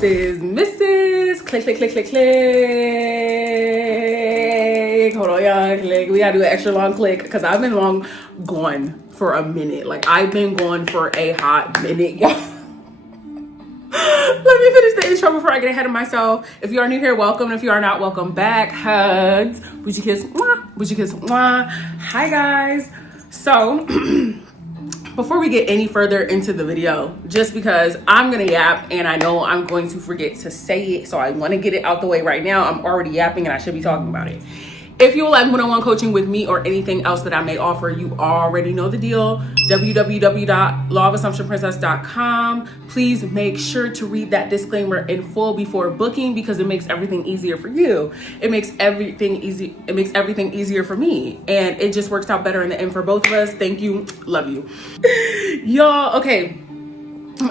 This is Mrs. Click, click, click, click, click. Hold on, y'all. Click. We gotta do an extra long click because I've been gone for a minute. Like, I've been gone for a hot minute, y'all. Let me finish the intro before I get ahead of myself. If you are new here, welcome. If you are not, welcome back. Hugs. Bougie kiss. Mwah. Bougie kiss. Mwah. Hi, guys. So, before we get any further into the video, just because I'm gonna yap and I know I'm going to forget to say it, so I want to get it out the way right now. I'm already yapping and I should be talking about it. If you would like one-on-one coaching with me or anything else that I may offer, you already know the deal. www.lawofassumptionprincess.com. Please make sure to read that disclaimer in full before booking because it makes everything easier for you. It makes everything easy. It makes everything easier for me, and it just works out better in the end for both of us. Thank you. Love you, y'all. Okay.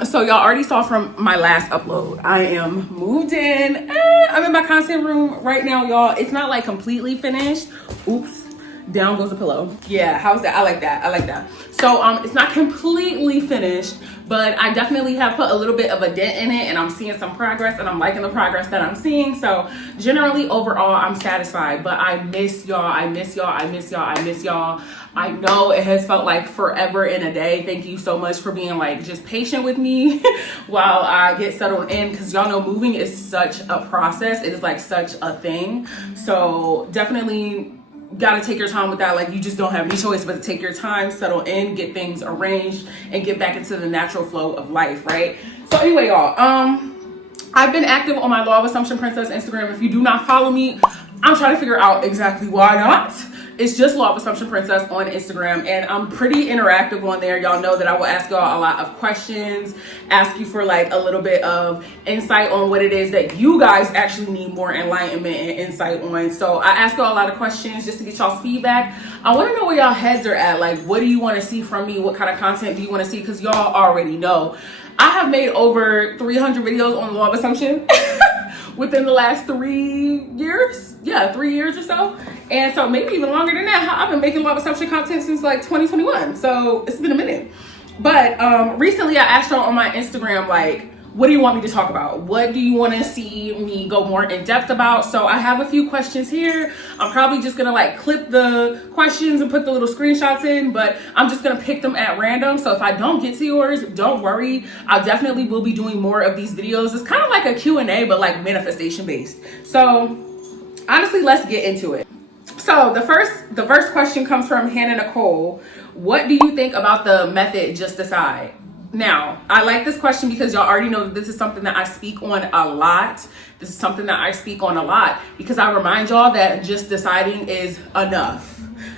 So y'all already saw from my last upload, I am moved in. I'm in my content room right now, y'all. It's not like completely finished. Oops, down goes the pillow. Yeah, how's that? I like that. I like that. So it's not completely finished, but I definitely have put a little bit of a dent in it and I'm seeing some progress and I'm liking the progress that I'm seeing. So generally overall, I'm satisfied, but I miss y'all. I miss y'all. I miss y'all. I miss y'all. I know it has felt like forever in a day. Thank you so much for being like just patient with me while I get settled in, because y'all know moving is such a process. It is like such a thing. So definitely gotta take your time with that. Like, you just don't have any choice but to take your time, settle in, get things arranged, and get back into the natural flow of life, right? So anyway, y'all, I've been active on my Law of Assumption Princess Instagram. If you do not follow me, I'm trying to figure out exactly why not. It's just Law of Assumption Princess on Instagram, and I'm pretty interactive on there. Y'all know that I will ask y'all a lot of questions, ask you for like a little bit of insight on what it is that you guys actually need more enlightenment and insight on. So I ask y'all a lot of questions just to get y'all's feedback. I want to know where y'all heads are at. Like, what do you want to see from me? What kind of content do you want to see? Because y'all already know I have made over 300 videos on Law of Assumption within the last 3 years. Yeah, 3 years or so. And so maybe even longer than that. I've been making Law of Assumption content since like 2021. So it's been a minute. But recently I asked y'all on my Instagram, like, what do you want me to talk about? What do you want to see me go more in depth about? So I have a few questions here. I'm probably just gonna like clip the questions and put the little screenshots in, but I'm just gonna pick them at random. So if I don't get to yours, don't worry. I definitely will be doing more of these videos. It's kind of like a Q&A, but like manifestation based. So honestly, let's get into it. So the first question comes from Hannah Nicole. What do you think about the method Just Decide? Now, I like this question because y'all already know that this is something that I speak on a lot. This is something that I speak on a lot because I remind y'all that just deciding is enough.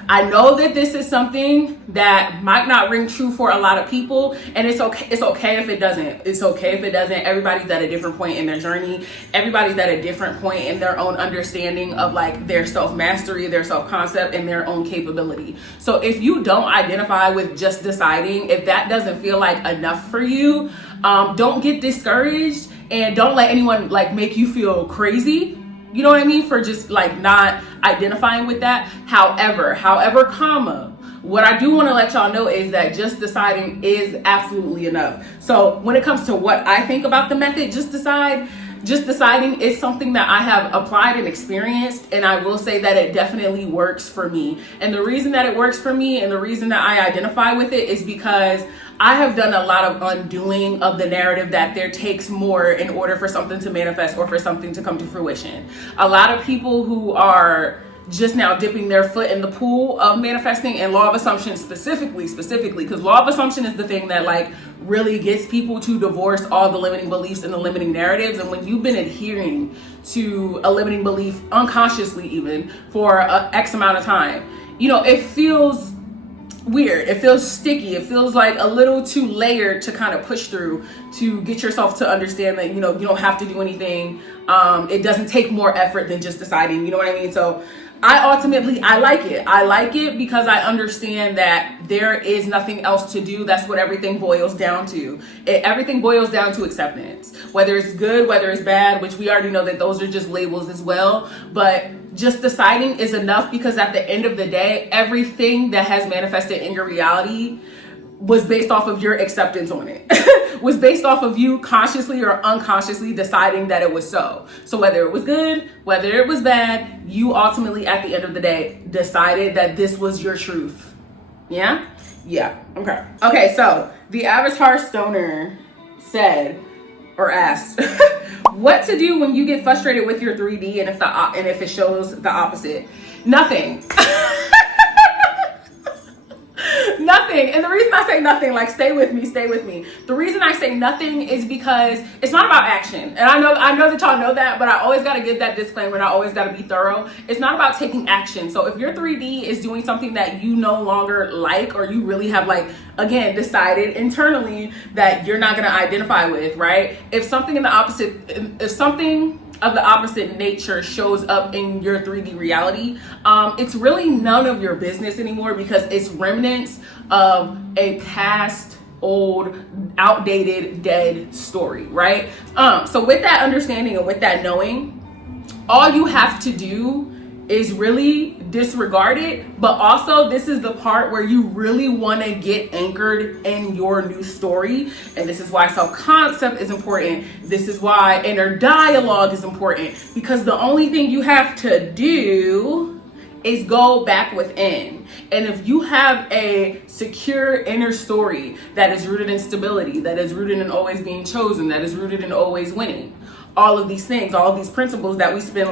I know that this is something that might not ring true for a lot of people, and it's okay. It's okay if it doesn't. It's okay if it doesn't. Everybody's at a different point in their journey. Everybody's at a different point in their own understanding of like their self-mastery, their self-concept, and their own capability. So if you don't identify with just deciding, if that doesn't feel like enough for you, don't get discouraged and don't let anyone like make you feel crazy. You know what I mean? For just like not identifying with that. However, comma, what I do want to let y'all know is that just deciding is absolutely enough. So when it comes to what I think about the method, just deciding is something that I have applied and experienced, and I will say that it definitely works for me. And the reason that it works for me and the reason that I identify with it is because I have done a lot of undoing of the narrative that there takes more in order for something to manifest or for something to come to fruition. A lot of people who are just now dipping their foot in the pool of manifesting and Law of Assumption specifically, because Law of Assumption is the thing that like really gets people to divorce all the limiting beliefs and the limiting narratives. And when you've been adhering to a limiting belief unconsciously even for X amount of time, you know, it feels weird. It feels sticky. It feels like a little too layered to kind of push through to get yourself to understand that, you know, you don't have to do anything. It doesn't take more effort than just deciding, you know what I mean? So I like it. I like it because I understand that there is nothing else to do. That's what everything boils down to. Everything boils down to acceptance, whether it's good, whether it's bad, which we already know that those are just labels as well. But just deciding is enough because at the end of the day, everything that has manifested in your reality was based off of your acceptance on it. Was based off of you consciously or unconsciously deciding that it was so. So whether it was good, whether it was bad, you ultimately at the end of the day decided that this was your truth. Yeah? Yeah. Okay. Okay, so the Avatar Stoner said or asked what to do when you get frustrated with your 3D and if it shows the opposite. Nothing. Nothing. And the reason I say nothing, like stay with me. The reason I say nothing is because it's not about action. And I know that y'all know that, but I always got to give that disclaimer and I always got to be thorough. It's not about taking action. So if your 3D is doing something that you no longer like, or you really have like, again, decided internally that you're not going to identify with, right? If something of the opposite nature shows up in your 3D reality, it's really none of your business anymore because it's remnants of a past, old, outdated, dead story, right? So with that understanding and with that knowing, all you have to do is really disregard it. But also this is the part where you really want to get anchored in your new story. And this is why self-concept is important. This is why inner dialogue is important, because the only thing you have to do is go back within. And if you have a secure inner story that is rooted in stability, that is rooted in always being chosen, that is rooted in always winning, all of these things, all of these principles that we spend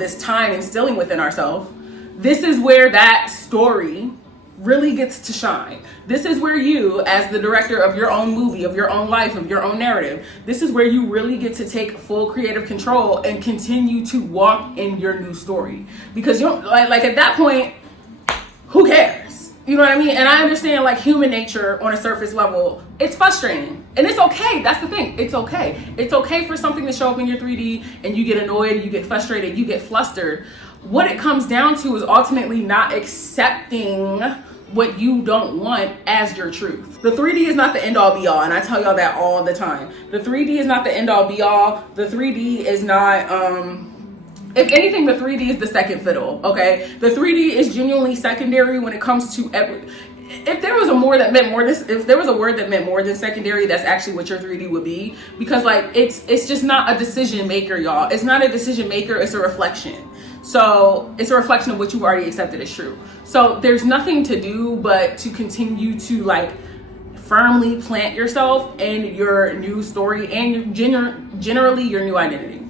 this time instilling within ourselves, this is where that story really gets to shine. This is where you, as the director of your own movie, of your own life, of your own narrative, this is where you really get to take full creative control and continue to walk in your new story. Because you don't, like at that point, who cares? You know what I mean? And I understand like human nature on a surface level, it's frustrating. And it's okay. That's the thing. It's okay. It's okay for something to show up in your 3D and you get annoyed, you get frustrated, you get flustered. What it comes down to is ultimately not accepting what you don't want as your truth. The 3D is not the end all be all. And I tell y'all that all the time. The 3D is not the end all be all. The 3D is not, if anything, the 3D is the second fiddle, okay? The 3D is genuinely secondary when it comes to if there was a word that meant more than secondary, that's actually what your 3D would be. Because like it's just not a decision maker, y'all. It's not a decision maker, it's a reflection. So it's a reflection of what you've already accepted as true. So there's nothing to do but to continue to like firmly plant yourself in your new story and generally your new identity.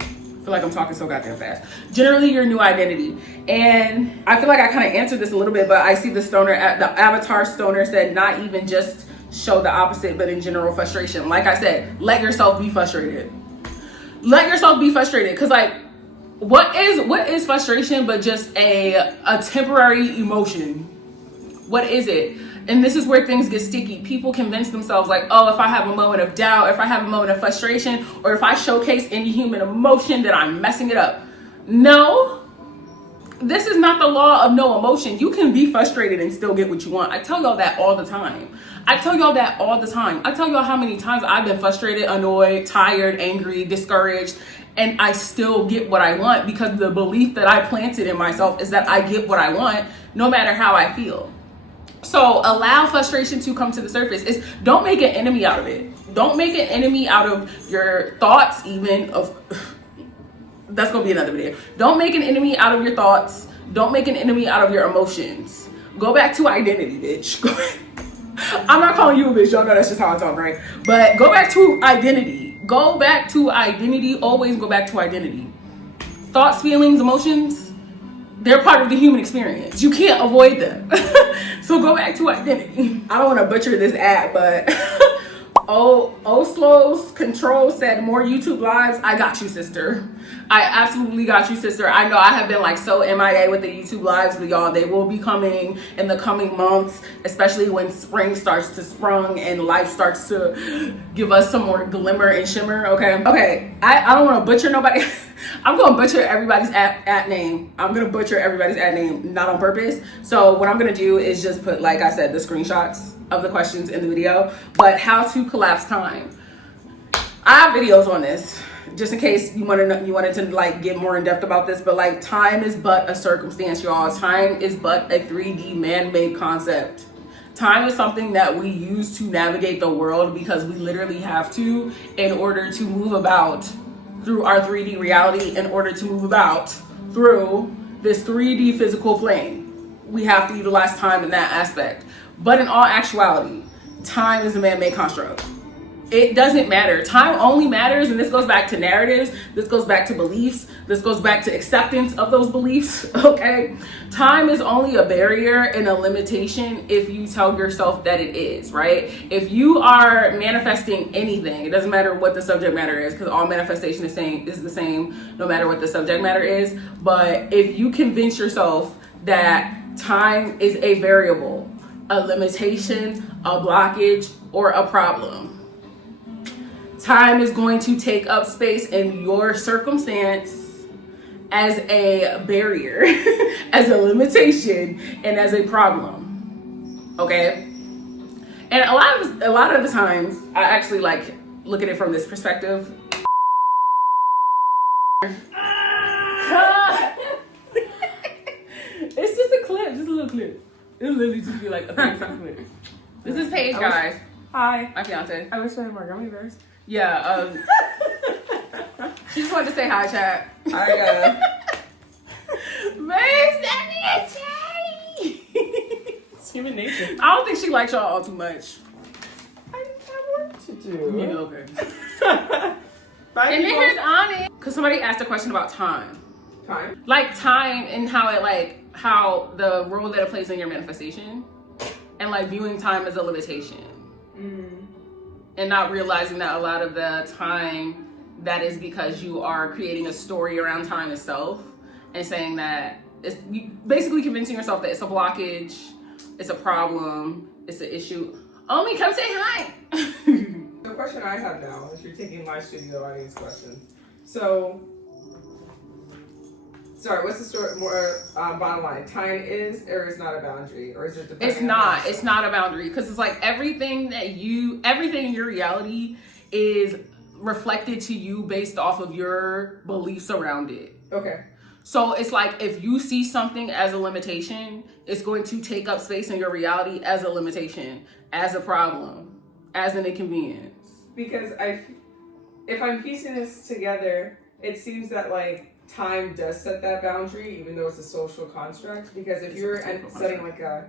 I feel like I'm talking so goddamn fast. Generally your new identity. And I feel like I kind of answered this a little bit, but I see the Avatar Stoner said not even just show the opposite, but in general frustration. Like I said, let yourself be frustrated. Let yourself be frustrated. Cause like, what is frustration but just a temporary emotion? What is it? And this is where things get sticky. People convince themselves like, oh, if I have a moment of doubt, if I have a moment of frustration, or if I showcase any human emotion, then I'm messing it up. No, this is not the law of no emotion. You can be frustrated and still get what you want. I tell y'all that all the time. I tell y'all how many times I've been frustrated, annoyed, tired, angry, discouraged, and I still get what I want because the belief that I planted in myself is that I get what I want no matter how I feel. So allow frustration to come to the surface. Don't make an enemy out of it. Don't make an enemy out of your thoughts, that's gonna be another video. Don't make an enemy out of your thoughts. Don't make an enemy out of your emotions. Go back to identity, bitch. I'm not calling you a bitch, y'all know that's just how I talk, right? But go back to identity. Go back to identity. Always go back to identity. Thoughts, feelings, emotions, they're part of the human experience. You can't avoid them. So go back to identity. I don't want to butcher this ad, but Oslo's Control said more YouTube lives. I got you, sister. I absolutely got you, sister. I know I have been like so MIA with the YouTube lives, but y'all, they will be coming in the coming months, especially when spring starts to sprung and life starts to give us some more glimmer and shimmer. Okay. I don't want to butcher nobody. I'm going to butcher everybody's at name. I'm going to butcher everybody's at name, not on purpose. So what I'm going to do is just put, like I said, the screenshots of the questions in the video. But how to collapse time. I have videos on this, just in case you wanted to like get more in depth about this. But like, time is but a circumstance, y'all. Time is but a 3D man-made concept. Time is something that we use to navigate the world because we literally have to in order to move about through our 3D reality, in order to move about through this 3D physical plane. We have to utilize time in that aspect. But in all actuality, time is a man-made construct. It doesn't matter. Time only matters, and this goes back to narratives, this goes back to beliefs, this goes back to acceptance of those beliefs, okay? Time is only a barrier and a limitation if you tell yourself that it is, right? If you are manifesting anything, it doesn't matter what the subject matter is, because all manifestation is the same no matter what the subject matter is. But if you convince yourself that time is a variable, a limitation, a blockage, or a problem, time is going to take up space in your circumstance as a barrier, as a limitation, and as a problem. Okay? And a lot of the times, I actually like look at it from this perspective. It's just a clip, just a little clip. It'll literally just be like a 30-second clip. This is Paige, guys. Hi. My fiance. I wish I had more gummy bears. Yeah, she just wanted to say hi, chat. I gotta. Babe, send me a chatty. It's human nature. I don't think she likes y'all all too much. I didn't have work to do. Yeah, okay. Bye, And then people. here's on it. Because somebody asked a question about time. Time? Like time and how the role that it plays in your manifestation. And like viewing time as a limitation. And not realizing that a lot of the time that is because you are creating a story around time itself and saying that it's basically convincing yourself that it's a blockage, it's a problem, it's an issue. Omi, come say hi. The question I have now is you're taking my studio audience question. So, sorry, what's the story? More bottom line. Time is or is not a boundary, or is it depending? It's not. It's not a boundary because it's like everything in your reality is reflected to you based off of your beliefs around it. Okay. So it's like if you see something as a limitation, it's going to take up space in your reality as a limitation, as a problem, as an inconvenience. Because if I'm piecing this together, it seems that like time does set that boundary, even though it's a social construct. Because if you're setting like a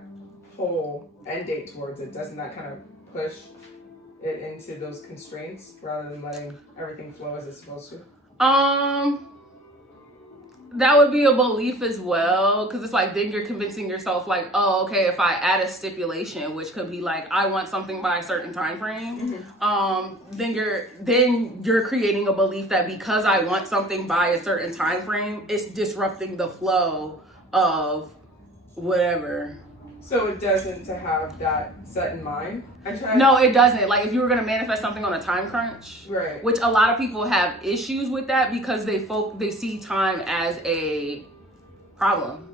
whole end date towards it, doesn't that kind of push it into those constraints rather than letting everything flow as it's supposed to? That would be a belief as well, because it's like then you're convincing yourself like, oh, okay, if I add a stipulation, which could be like I want something by a certain time frame, then you're creating a belief that because I want something by a certain time frame, it's disrupting the flow of whatever. So it doesn't to have that set in mind? No, it doesn't. Like if you were going to manifest something on a time crunch, right? Which a lot of people have issues with that because they see time as a problem.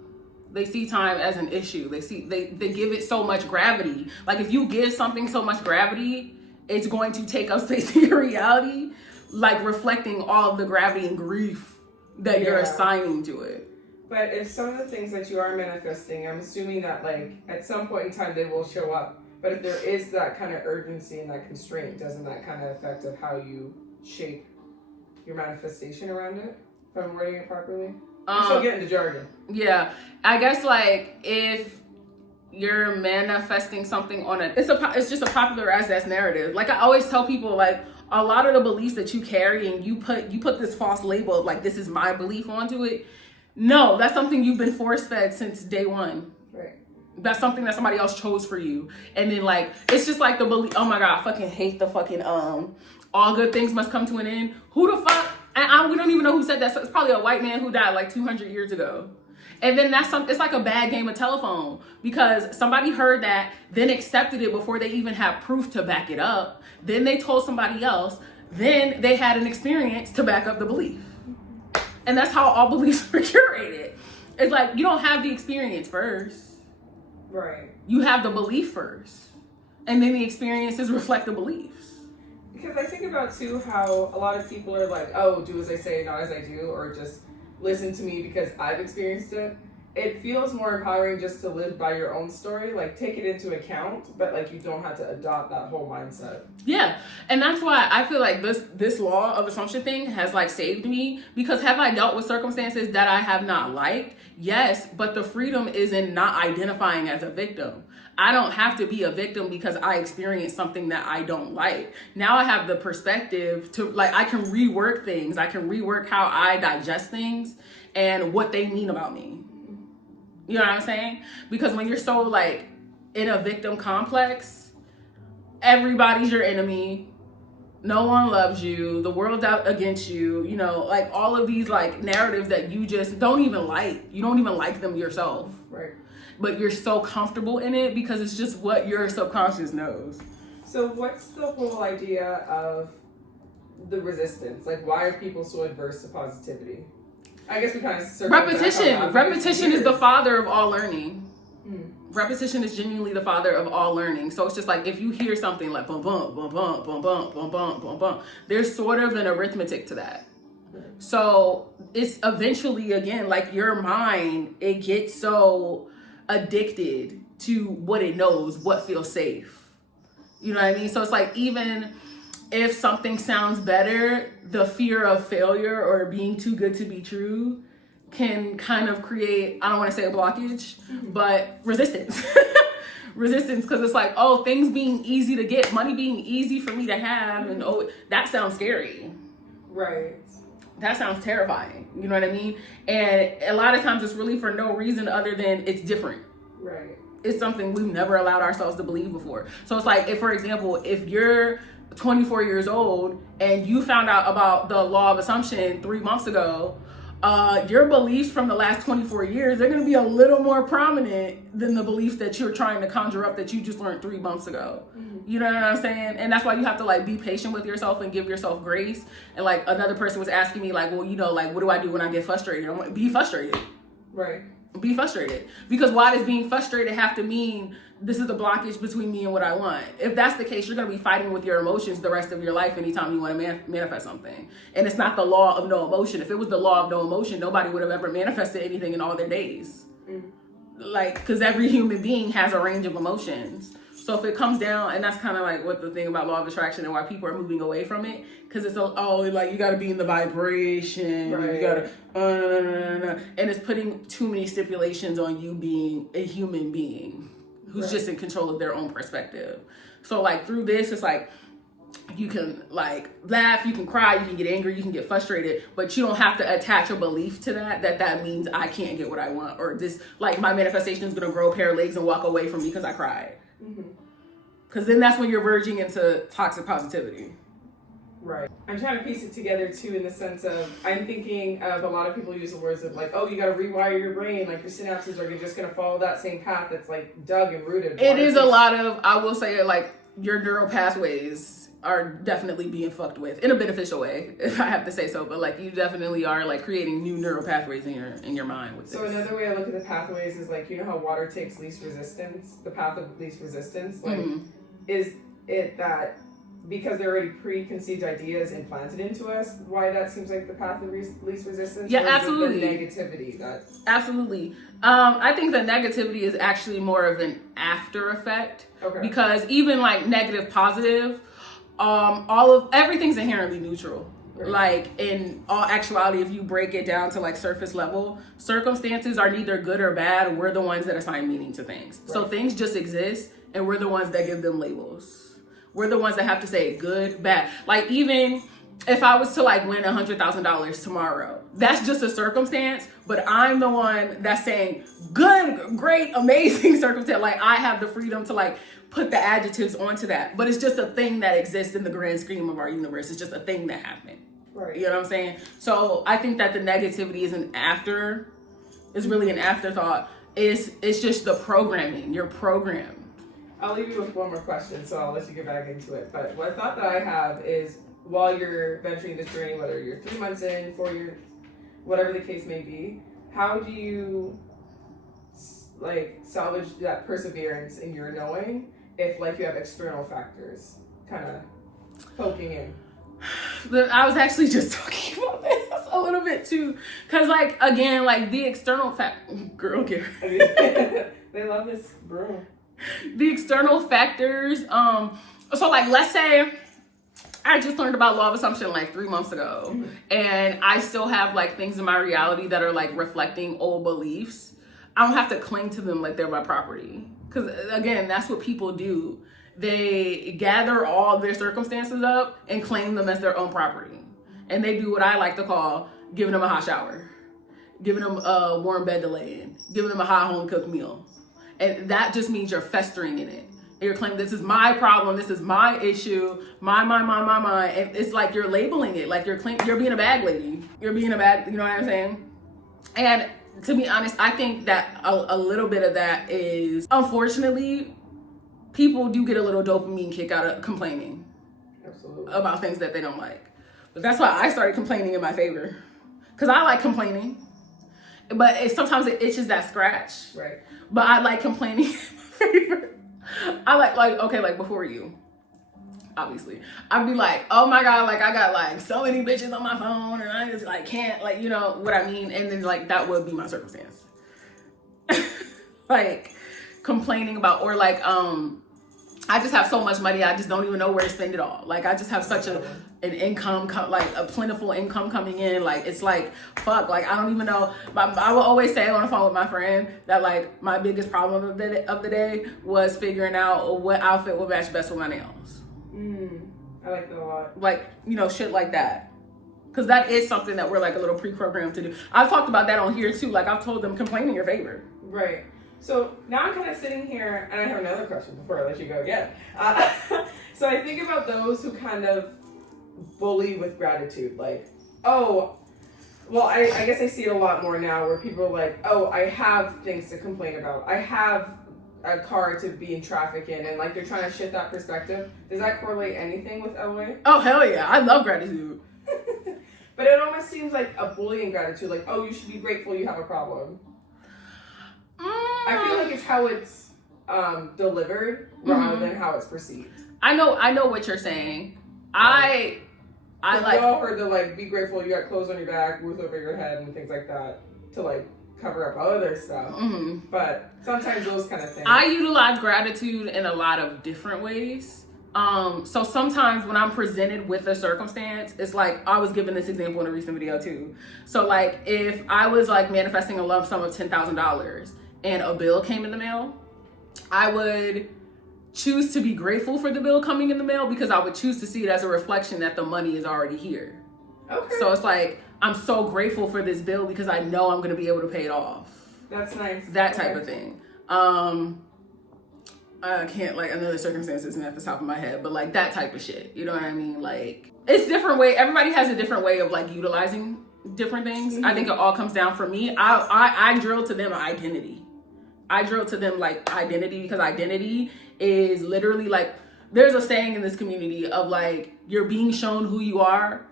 They see time as an issue. They give it so much gravity. Like if you give something so much gravity, it's going to take up space in your reality, like reflecting all of the gravity and grief that you're assigning to it. But if some of the things that you are manifesting, I'm assuming that like at some point in time they will show up. But if there is that kind of urgency and that constraint, doesn't that kind of affect of how you shape your manifestation around it? If I'm wording it properly? I'm still getting the jargon. Yeah. I guess like if you're manifesting something on it's just a popularized ass narrative. Like I always tell people like a lot of the beliefs that you carry and you put this false label of like this is my belief onto it. No, that's something you've been force-fed since day one. Right. That's something that somebody else chose for you. And then like, it's just like the belief, oh my God, I fucking hate the fucking, all good things must come to an end. Who the fuck? We don't even know who said that. So it's probably a white man who died like 200 years ago. And then it's like a bad game of telephone because somebody heard that, then accepted it before they even had proof to back it up. Then they told somebody else, then they had an experience to back up the belief. And that's how all beliefs are curated. It's like you don't have the experience first. Right. You have the belief first. And then the experiences reflect the beliefs. Because I think about too how a lot of people are like, oh, do as I say, not as I do, or just listen to me because I've experienced it. it feels more empowering just to live by your own story, like take it into account, but like you don't have to adopt that whole mindset. Yeah, and that's why I feel like this law of assumption thing has like saved me, because have I dealt with circumstances that I have not liked? Yes, but the freedom is in not identifying as a victim. I don't have to be a victim because I experienced something that I don't like. Now I have the perspective to, like, I can rework things. I can rework how I digest things and what they mean about me. You know what I'm saying? Because when you're so like in a victim complex, everybody's your enemy. No one loves you. The world's out against you. You know, like all of these like narratives that you just don't even like. You don't even like them yourself. Right. But you're so comfortable in it because it's just what your subconscious knows. So what's the whole idea of the resistance? Like, why are people so adverse to positivity? I guess we kind of Repetition is the father of all learning. Repetition is genuinely the father of all learning. So it's just like if you hear something like bum bum bum bum bum bum bum bum bum bum, there's sort of an arithmetic to that. So it's eventually, again, like your mind, it gets so addicted to what it knows, what feels safe. You know what I mean? So it's like even if something sounds better, the fear of failure or being too good to be true can kind of create, I don't want to say a blockage, but resistance. Resistance, because it's like, oh, things being easy to get, money being easy for me to have, and oh, that sounds scary. Right. That sounds terrifying. You know what I mean? And a lot of times it's really for no reason other than it's different. Right. It's something we've never allowed ourselves to believe before. So it's like, if, for example, if you're 24 years old and you found out about the law of assumption 3 months ago, your beliefs from the last 24 years, they're going to be a little more prominent than the beliefs that you're trying to conjure up that you just learned 3 months ago. You know what I'm saying? And that's why you have to like be patient with yourself and give yourself grace. And like another person was asking me like, well, you know, like, what do I do when I get frustrated? I'm like, be frustrated. Right. Be frustrated. Because why does being frustrated have to mean this is the blockage between me and what I want? If that's the case, you're going to be fighting with your emotions the rest of your life anytime you want to manifest something. And it's not the law of no emotion. If it was the law of no emotion, nobody would have ever manifested anything in all their days. Like, because every human being has a range of emotions. So if it comes down, and that's kind of like what the thing about law of attraction and why people are moving away from it, because it's like you got to be in the vibration, right. You got to, and it's putting too many stipulations on you being a human being who's right. just in control of their own perspective. So like through this, it's like you can like laugh, you can cry, you can get angry, you can get frustrated, but you don't have to attach a belief to that means I can't get what I want, or this, like my manifestation is going to grow a pair of legs and walk away from me because I cried. Because then that's when you're verging into toxic positivity. Right. I'm trying to piece it together too, in the sense of I'm thinking of a lot of people use the words of like, oh, you got to rewire your brain, like your synapses are just going to follow that same path that's like dug and rooted. It is a lot of, I will say, like your neural pathways are definitely being fucked with in a beneficial way, if I have to say so. But like you definitely are like creating new neural pathways in your mind with this. So another way I look at the pathways is like, you know how water takes least resistance, the path of least resistance, like is it that because there are already preconceived ideas implanted into us, why that seems like the path of least resistance? Yeah, absolutely. The negativity that absolutely. I think the negativity is actually more of an after effect. Okay. Because even like negative, positive, everything's inherently neutral. Right. Like in all actuality, if you break it down to like surface level, circumstances are neither good or bad. We're the ones that assign meaning to things. Right. So things just exist, and we're the ones that give them labels. We're the ones that have to say good, bad. Like even if I was to like win $100,000 tomorrow, that's just a circumstance, but I'm the one that's saying good, great, amazing circumstance. Like I have the freedom to like put the adjectives onto that, but it's just a thing that exists in the grand scheme of our universe. It's just a thing that happened. Right. You know what I'm saying? So I think that the negativity is really an afterthought. It's just the programming. You're programmed. I'll leave you with one more question, so I'll let you get back into it. But what thought that I have is, while you're venturing this journey, whether you're 3 months in, 4 years, whatever the case may be, how do you like salvage that perseverance in your knowing if like you have external factors kind of poking in? I was actually just talking about this. a little bit too. Cause like, again, like the external girl care. They love this broom. The external factors, so like, let's say I just learned about law of assumption like 3 months ago, and I still have like things in my reality that are like reflecting old beliefs. I don't have to cling to them like they're my property. Because again, that's what people do. They gather all their circumstances up and claim them as their own property. And they do what I like to call giving them a hot shower, giving them a warm bed to lay in, giving them a hot home cooked meal. And that just means you're festering in it. You're claiming this is my problem, this is my issue, my. And it's like you're labeling it, like you're being a bag lady. You're being a bag, you know what I'm saying? And to be honest, I think that a little bit of that is, unfortunately, people do get a little dopamine kick out of complaining. Absolutely. About things that they don't like. But that's why I started complaining in my favor. Because I like complaining. But sometimes it itches that scratch. Right. But I like complaining in my favor. I like, okay, like before you, obviously, I'd be like, oh my God, like I got like so many bitches on my phone and I just like can't, like, you know what I mean? And then like that would be my circumstance. Like complaining about, or like, I just have so much money, I just don't even know where to spend it all. Like I just have such an income, like a plentiful income coming in. Like it's like, fuck, like I don't even know. I will always say on the phone with my friend that like my biggest problem of the day was figuring out what outfit would match best with my nails. I like that a lot. Like, you know, shit like that. Because that is something that we're like a little pre-programmed to do. I've talked about that on here too. Like I've told them, complain in your favor. Right. So now I'm kind of sitting here, and I have another question before I let you go again. So I think about those who kind of bully with gratitude. Like, oh, well, I guess I see it a lot more now where people are like, oh, I have things to complain about. I have a car to be in traffic in, and like they're trying to shift that perspective. Does that correlate anything with LOA? Oh, hell yeah. I love gratitude. But it almost seems like a bullying gratitude. Like, oh, you should be grateful you have a problem. I feel like it's how it's delivered rather than how it's perceived. I know what you're saying. I like, we all heard the like, be grateful you got clothes on your back, roof over your head, and things like that to like cover up other stuff. But sometimes those kind of things. I utilize gratitude in a lot of different ways. So sometimes when I'm presented with a circumstance, it's like, I was given this example in a recent video too. So like if I was like manifesting a lump sum of $10,000 and a bill came in the mail, I would choose to be grateful for the bill coming in the mail because I would choose to see it as a reflection that the money is already here. Okay. So it's like, I'm so grateful for this bill because I know I'm going to be able to pay it off. That's nice. That type of thing. I can't, like, another circumstance isn't at the top of my head, but like that type of shit. You know what I mean? Like, it's different way. Everybody has a different way of like utilizing different things. I think it all comes down, for me, I drill to them identity. I drill to them like identity, because identity is literally like, there's a saying in this community of like, you're being shown who you are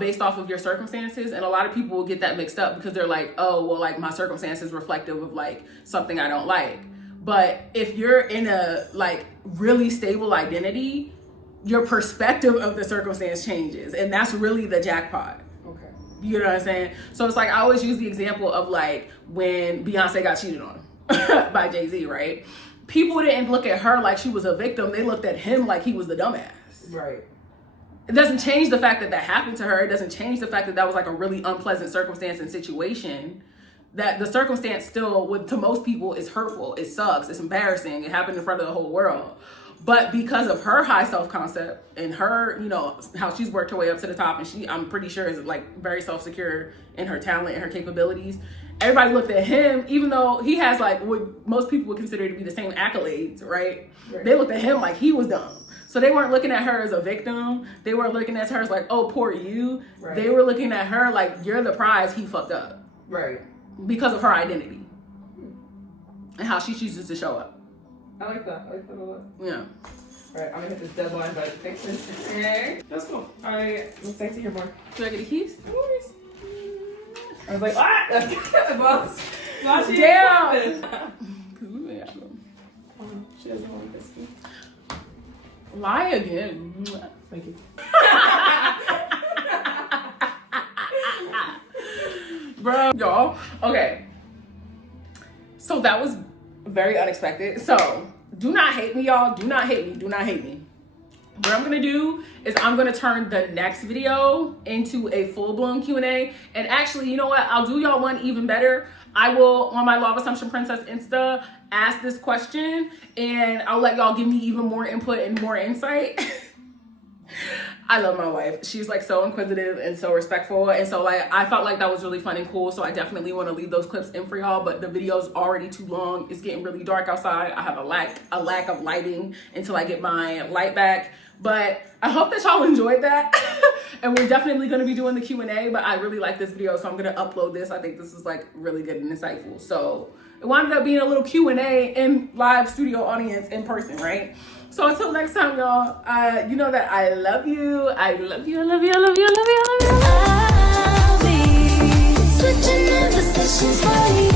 based off of your circumstances. And a lot of people will get that mixed up because they're like, oh, well, like my circumstances reflective of like something I don't like. But if you're in a like really stable identity, your perspective of the circumstance changes. And that's really the jackpot. Okay. You know what I'm saying? So it's like, I always use the example of like when Beyonce got cheated on by Jay-Z, right? People didn't look at her like she was a victim. They looked at him like he was the dumbass. Right. It doesn't change the fact that that happened to her. It doesn't change the fact that that was like a really unpleasant circumstance and situation. That the circumstance still, to most people, is hurtful. It sucks. It's embarrassing. It happened in front of the whole world. But because of her high self-concept and her, you know, how she's worked her way up to the top, and I'm pretty sure is like very self-secure in her talent and her capabilities, everybody looked at him, even though he has like what most people would consider to be the same accolades, right? They looked at him like he was dumb. So they weren't looking at her as a victim. They weren't looking at her as like, oh, poor you. Right. They were looking at her like, you're the prize, he fucked up. Right. Because of her identity and how she chooses to show up. I like that. I like that a lot. Yeah. All right, I'm gonna hit this deadline, but thanks for this. Okay. That's cool. All right, let's thanks to hear more. Do I get the keys? No worries. I was like, ah! Boss. Damn! She doesn't want this. Lie again. Thank you. bro, y'all. Okay. So that was very unexpected. So do not hate me, y'all. Do not hate me. Do not hate me. What I'm gonna do is I'm gonna turn the next video into a full-blown Q&A. And actually, you know what? I'll do y'all one even better. I will, on my Law of Assumption Princess Insta, ask this question and I'll let y'all give me even more input and more insight. I love my wife. She's like so inquisitive and so respectful. And so like, I felt like that was really fun and cool. So I definitely want to leave those clips in for y'all, but the video's already too long. It's getting really dark outside. I have a lack of lighting until I get my light back. But I hope that y'all enjoyed that. And we're definitely going to be doing the Q&A, but I really like this video. So I'm going to upload this. I think this is like really good and insightful. So it wound up being a little Q&A in live studio audience in person, right? So until next time, y'all, you know that I love you. I love you. I love you. I love you. I love you. I love you. I'll be switching in positions for you.